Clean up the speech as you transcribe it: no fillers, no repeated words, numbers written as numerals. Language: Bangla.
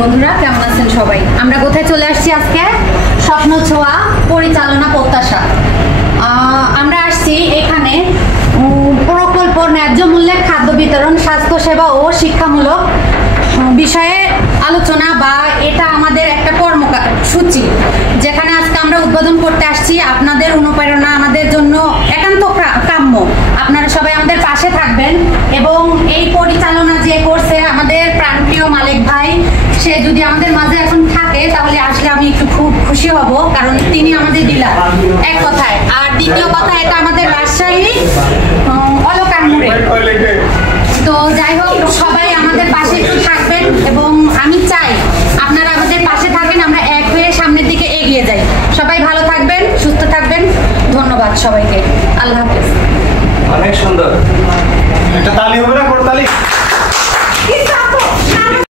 বন্ধুরা, কেমন আছেন সবাই? আমরা কোথায় চলে আসছি আজকে? স্বপ্ন ছোঁয়া পরিচালনা প্রত্যাশা। আমরা আসছি এখানে প্রকল্প ন্যায্য মূল্যে খাদ্য বিতরণ, স্বাস্থ্যসেবা ও শিক্ষামূলক বিষয়ে আলোচনা, বা এটা আমাদের একটা কর্মসূচি যেখানে আজকে আমরা উদ্বোধন করতে আসছি। আপনাদের অনুপ্রেরণা আমাদের জন্য একান্ত কাম্য। আপনারা সবাই আমাদের পাশে থাকবেন এবং এই পরিচালনা যে করছে আমাদের প্রাণপ্রিয় মালিক ভাই, সে যদি আমাদের মাঝে এখন থাকে তাহলে আসলে আমি একটু খুব খুশি হব, কারণ তিনি আমাদের ডিলার এক কথায়। আর দ্বিতীয় কথা, এটা আমাদের রাজশাহী অলকানমুড়ে